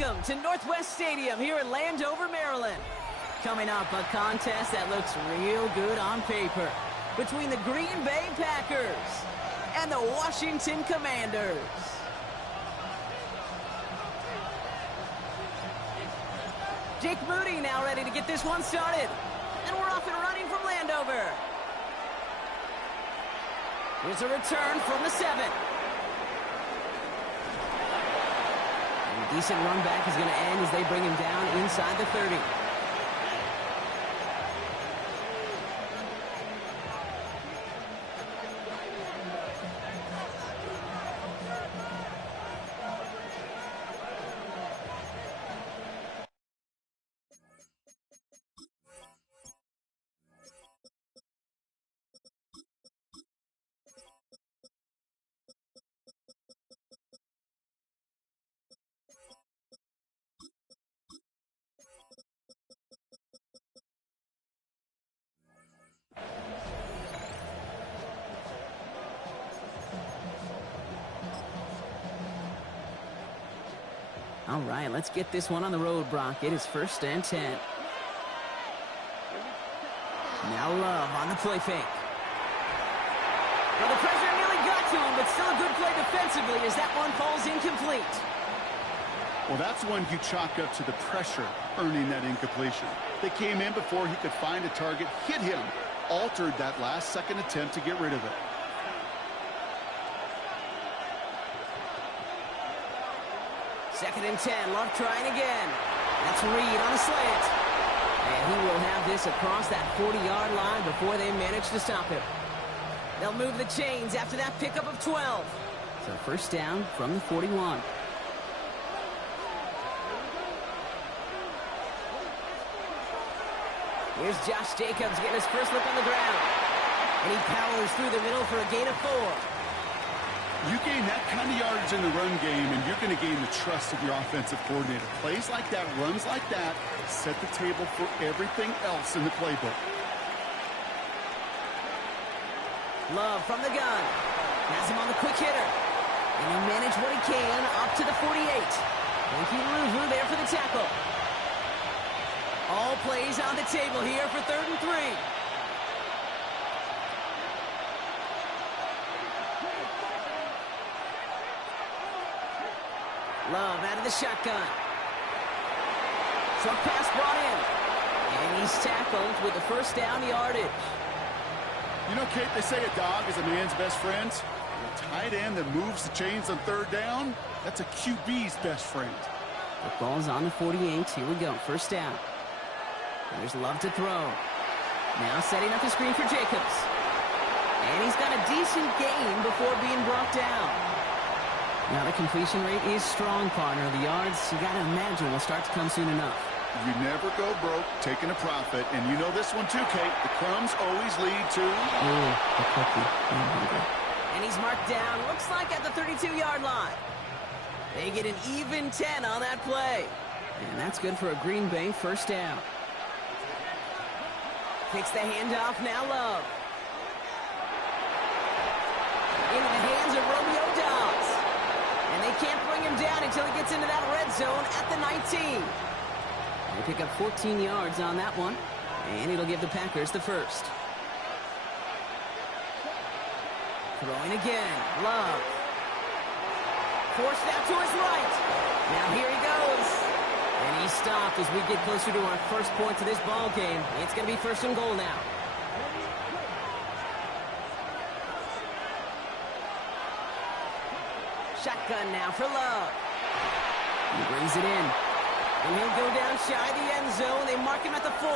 Welcome to Northwest Stadium here in Landover, Maryland. Coming up, a contest that looks real good on paper between the Green Bay Packers and the Washington Commanders. Jake Moody now ready to get this one started. And we're off and running from Landover. Here's a return from the 7. A decent run back is going to end as they bring him down inside the 30. All right, let's get this one on the road, Brock. It is 1st and 10. Now Love on the play fake. Well, the pressure nearly got to him, but still a good play defensively as that one falls incomplete. Well, that's one you chalk up to the pressure earning that incompletion. They came in before he could find a target, hit him, altered that last-second attempt to get rid of it. 2nd and 10, Love trying again. That's Reed on a slant. And he will have this across that 40-yard line before they manage to stop him. They'll move the chains after that pickup of 12. So 1st down from the 41. Here's Josh Jacobs getting his first look on the ground. And he powers through the middle for a gain of 4. You gain that kind of yardage in the run game, and you're going to gain the trust of your offensive coordinator. Plays like that, runs like that, set the table for everything else in the playbook. Love from the gun. Has him on the quick hitter. And he'll manage what he can up to the 48. Frankie Louvu there for the tackle. All plays on the table here for 3rd and 3. Love out of the shotgun. Short pass brought in. And he's tackled with the 1st down yardage. You know, Kate, they say a dog is a man's best friend. A tight end that moves the chains on 3rd down, that's a QB's best friend. The ball's on the 48. Here we go. 1st down. There's Love to throw. Now setting up the screen for Jacobs. And he's got a decent gain before being brought down. Now the completion rate is strong, partner. The yards, you got to imagine, will start to come soon enough. You never go broke taking a profit. And you know this one too, Kate. The crumbs always lead to... Ooh, a cookie. And he's marked down, looks like at the 32-yard line. They get an even 10 on that play. And that's good for a Green Bay 1st down. Takes the handoff, now Love. Into the hands of Romeo Dobbs. And they can't bring him down until he gets into that red zone at the 19. They pick up 14 yards on that one. And it'll give the Packers the 1st. Throwing again. Love. Forced out to his right. Now here he goes. And he's stopped as we get closer to our 1st points of this ball game. It's going to be 1st and goal now. Shotgun now for Love. He brings it in. And he'll go down shy of the end zone. They mark him at the 4.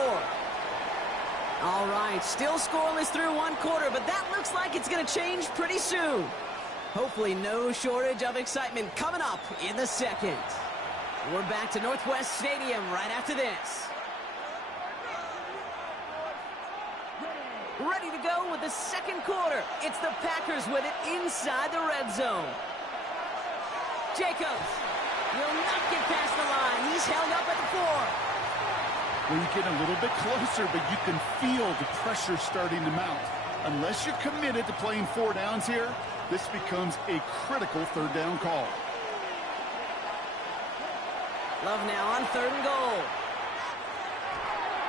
All right, still scoreless through 1 quarter, but that looks like it's going to change pretty soon. Hopefully no shortage of excitement coming up in the 2nd. We're back to Northwest Stadium right after this. Ready to go with the 2nd quarter. It's the Packers with it inside the red zone. Jacobs will not get past the line. He's held up at the 4. Well, you get a little bit closer, but you can feel the pressure starting to mount. Unless you're committed to playing 4 downs here, this becomes a critical 3rd down call. Love now on 3rd and goal.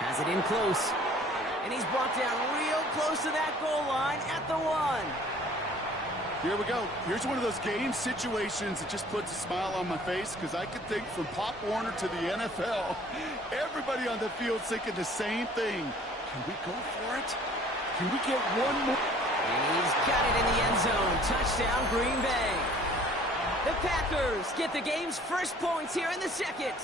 Has it in close. And he's brought down real close to that goal line at the 1. Here we go. Here's one of those game situations that just puts a smile on my face because I could think from Pop Warner to the NFL. Everybody on the field thinking the same thing. Can we go for it? Can we get one more? And he's got it in the end zone. Touchdown, Green Bay. The Packers get the game's first points here in the second.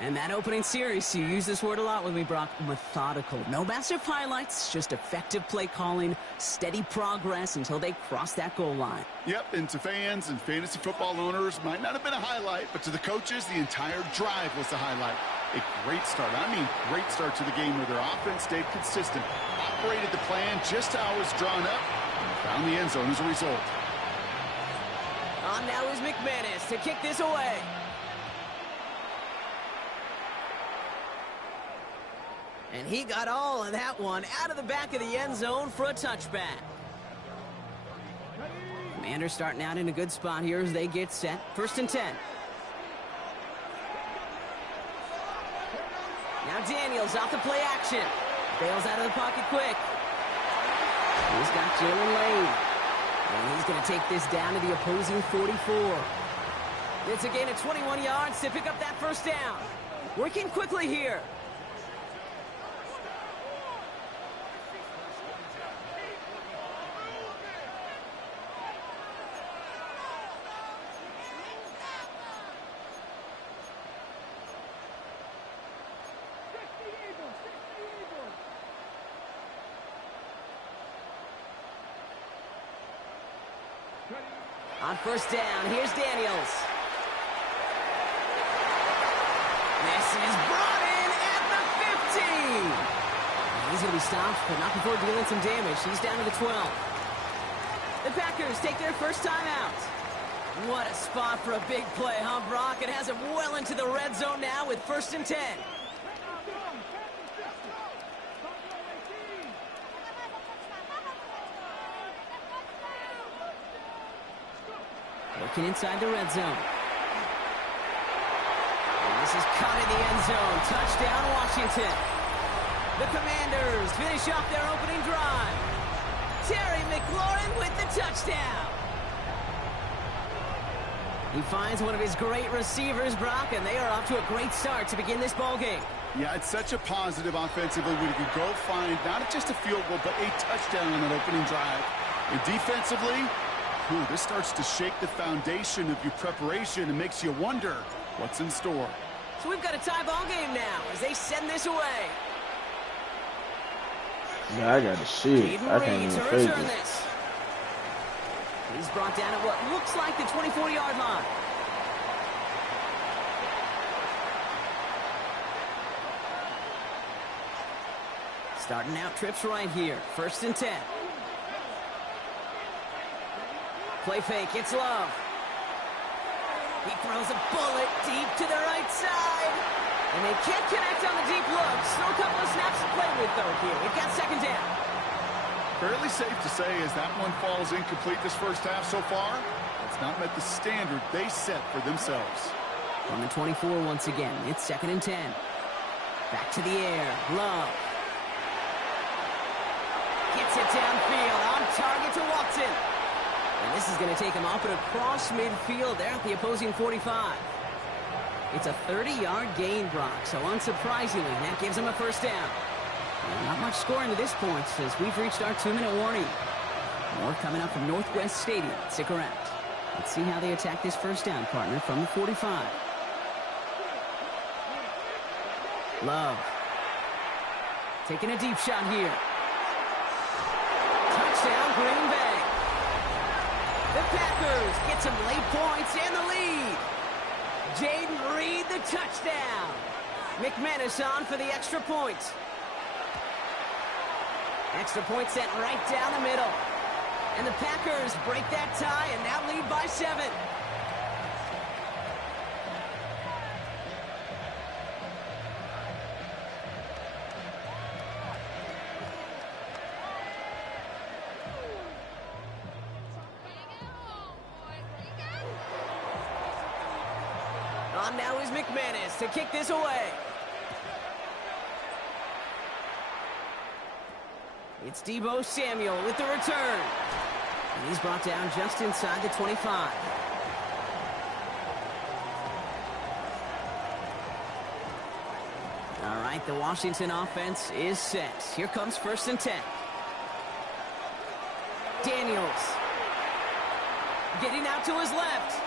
And that opening series, you use this word a lot with me, Brock, methodical. No massive highlights, just effective play calling, steady progress until they cross that goal line. Yep, and to fans and fantasy football owners, might not have been a highlight, but to the coaches, the entire drive was the highlight. A great start. I mean, great start to the game where their offense stayed consistent, operated the plan just how it was drawn up, and found the end zone as a result. On now is McManus to kick this away. And he got all of that one out of the back of the end zone for a touchback. Commanders starting out in a good spot here as they get set. 1st and 10. Now Daniels off the play action. Bails out of the pocket quick. He's got Jalen Lane. And he's going to take this down to the opposing 44. It's a gain of 21 yards to pick up that 1st down. Working quickly here. On 1st down, here's Daniels. This is brought in at the 15. He's going to be stopped, but not before dealing some damage. He's down to the 12. The Packers take their first time out. What a spot for a big play, huh, Brock? It has him well into the red zone now with 1st and 10. Working inside the red zone. And this is caught in the end zone. Touchdown, Washington. The Commanders finish off their opening drive. Terry McLaurin with the touchdown. He finds one of his great receivers, Brock, and they are off to a great start to begin this ballgame. Yeah, it's such a positive offensively when you can go find not just a field goal, but a touchdown on that opening drive. And defensively, this starts to shake the foundation of your preparation and makes you wonder what's in store. So we've got a tie ball game now as they send this away. Yeah, I got to see it. I can't even fake this. He's brought down at what looks like the 24-yard line. Starting out trips right here. 1st and 10. Play fake, it's Love. He throws a bullet deep to the right side. And they can't connect on the deep look. Still a couple of snaps to play with, though, here. We've got 2nd down. Fairly safe to say as that one falls incomplete this first half so far, it's not met the standard they set for themselves. On the 24 once again, it's 2nd and 10. Back to the air, Love. Gets it downfield, on target to Watson. And this is going to take him off and across midfield there at the opposing 45. It's a 30-yard gain, Brock, so unsurprisingly, that gives him a 1st down. Well, not much scoring to this point as we've reached our 2-minute warning. More coming up from Northwest Stadium. Stick around. Let's see how they attack this 1st down, partner, from the 45. Love. Taking a deep shot here. Touchdown, Green Bay. The Packers get some late points and the lead. Jaden Reed, the touchdown. McManus on for the extra point. Extra point sent right down the middle. And the Packers break that tie and now lead by 7. On now is McManus to kick this away. It's Deebo Samuel with the return. And he's brought down just inside the 25. All right, the Washington offense is set. Here comes 1st and 10. Daniels. Getting out to his left.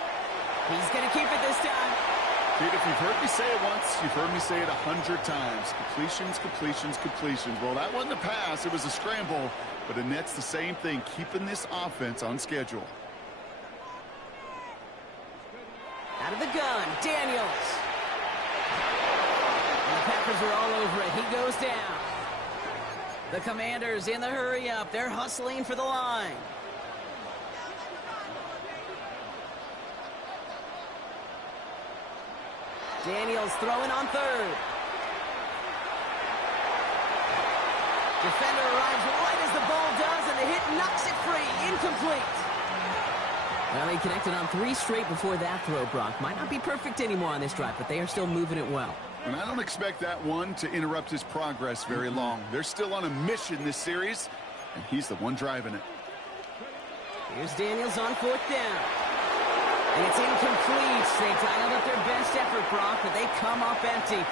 He's going to keep it this time. Pete, if you've heard me say it once, you've heard me say it 100 times. Completions, completions, completions. Well, that wasn't a pass. It was a scramble. But Annette's the same thing, keeping this offense on schedule. Out of the gun, Daniels. And the Packers are all over it. He goes down. The Commanders in the hurry up. They're hustling for the line. Daniels throwing on 3rd. Defender arrives right as the ball does, and the hit knocks it free. Incomplete. Well, they connected on 3 straight before that throw, Brock. Might not be perfect anymore on this drive, but they are still moving it well. And I don't expect that one to interrupt his progress very long. They're still on a mission this series, and he's the one driving it. Here's Daniels on 4th down. And it's incomplete. They dialed up their best effort, Brock, but they come up empty.